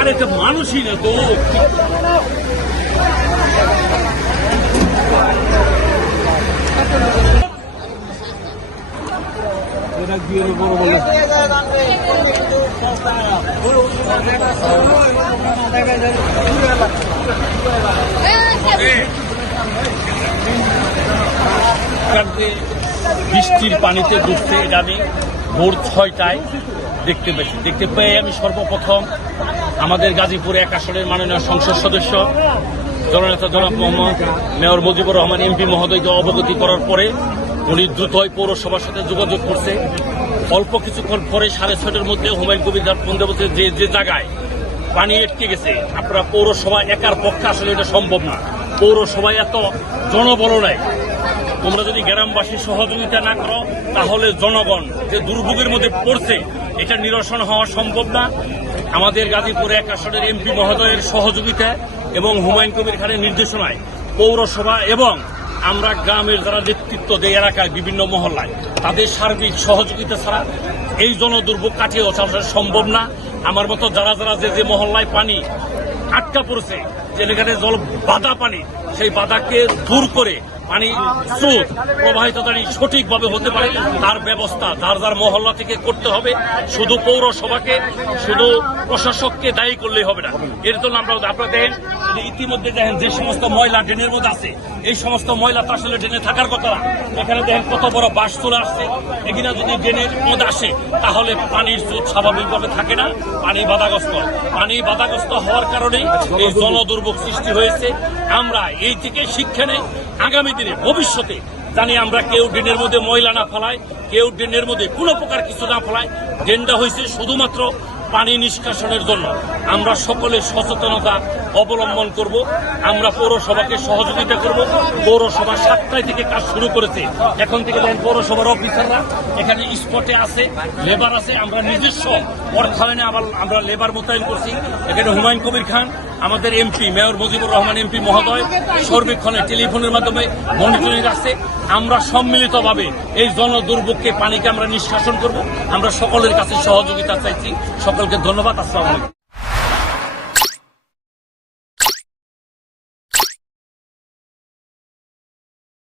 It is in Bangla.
আরে তো মানুষই না তো বৃষ্টির পানিতে ডুবছে। এটা আমি ভোর 6টায় দেখতে পেয়ে আমি সর্বপ্রথম আমাদের গাজীপুর 1 আসনের মাননীয় সংসদ সদস্য জননেতা জনাব মোহাম্মদ মেয়র মুজিবুর রহমান এমপি মহোদয়কে অবগতি করার পরে উনি দ্রুতই পৌরসভার সাথে যোগাযোগ করছে। অল্প কিছুক্ষণ পরে 6:30টার মধ্যে হুমায়ুন কবির ঘাট বন্ধে বলছে যে জায়গায় পানি আটকে গেছে, আপনারা পৌরসভা একার পক্ষে আসলে এটা সম্ভব না। পৌরসভায় এত জনবল নাই, তোমরা যদি গ্রামবাসী সহযোগিতা না করো তাহলে জনগণ যে দুর্ভোগের মধ্যে পড়ছে এটা নিরসন হওয়া সম্ভব না। আমাদের গাজীপুর 1 আসনের এমপি মহোদয়ের সহযোগিতা এবং হুমায়ুন কবির খানের নির্দেশনায় পৌরসভা এবং আমরা গ্রামের যারা নেতৃত্ব দেয় এলাকায় বিভিন্ন মহল্লায় তাদের সার্বিক সহযোগিতা ছাড়া এই জনদুর্ভোগ কাটিয়ে ওঠা সম্ভব না। আমার মতো যারা যে মহল্লায় পানি আটকা পড়ছে, যেখানে জল বাধা পানি, সেই বাধাকে দূর করে পানি স্রোত প্রবাহিত জানি সঠিকভাবে হতে পারে তার ব্যবস্থা যার মহল্লা থেকে করতে হবে। শুধু পৌরসভাকে শুধু প্রশাসককে দায়ী করলেই হবে না। এর জন্য আপনারা দেখেন ইতিমধ্যে দেখেন যে সমস্ত ময়লা ড্রেনের মধ্যে আছে, এই সমস্ত ময়লা তো আসলে ড্রেনে থাকার কথা না। এখানে দেখেন কত বড় বাস চলে আসছে, এখানে যদি ড্রেনের মধ্যে আসে তাহলে পানির স্রোত স্বাভাবিকভাবে থাকে না, পানি বাধাগ্রস্ত হওয়ার কারণেই এই জলদুর্ভোগ সৃষ্টি হয়েছে। আমরা এই থেকে শিক্ষা নেই, আগামী দিনে ভবিষ্যতে জানি আমরা কেউ ড্রেনের মধ্যে ময়লা না ফেলায়, কেউ ড্রেনের মধ্যে কোনো প্রকার কিছু না ফেলায়। ড্রেনটা হয়েছে শুধুমাত্র পানি নিষ্কাশনের জন্য। আমরা সকলে সচেতনতা অবলম্বন করব, আমরা পৌরসভাকে সহযোগিতা করব। পৌরসভা 7টায় থেকে কাজ শুরু করেছে, এখন থেকে দেখেন পৌরসভার অফিসাররা এখানে স্পটে আছে, লেবার আছে। আমরা নিজস্ব অর্থায়নে আমরা লেবার মোতায়েন করছি। এখানে হুমায়ুন কবির খান আমাদের MP mayor Mujibur Rahman MP মহোদয় সর্বেক্ষণে টেলিফোনের মাধ্যমে মনিটরিং রাখছে। আমরা সম্মিলিতভাবে এই জনদুর্ভোগকে পানিকে আমরা নিষ্কাশন করব। আমরা সকলের কাছে সহযোগিতা চাইছি। সকলকে ধন্যবাদ। আসসালামু আলাইকুম।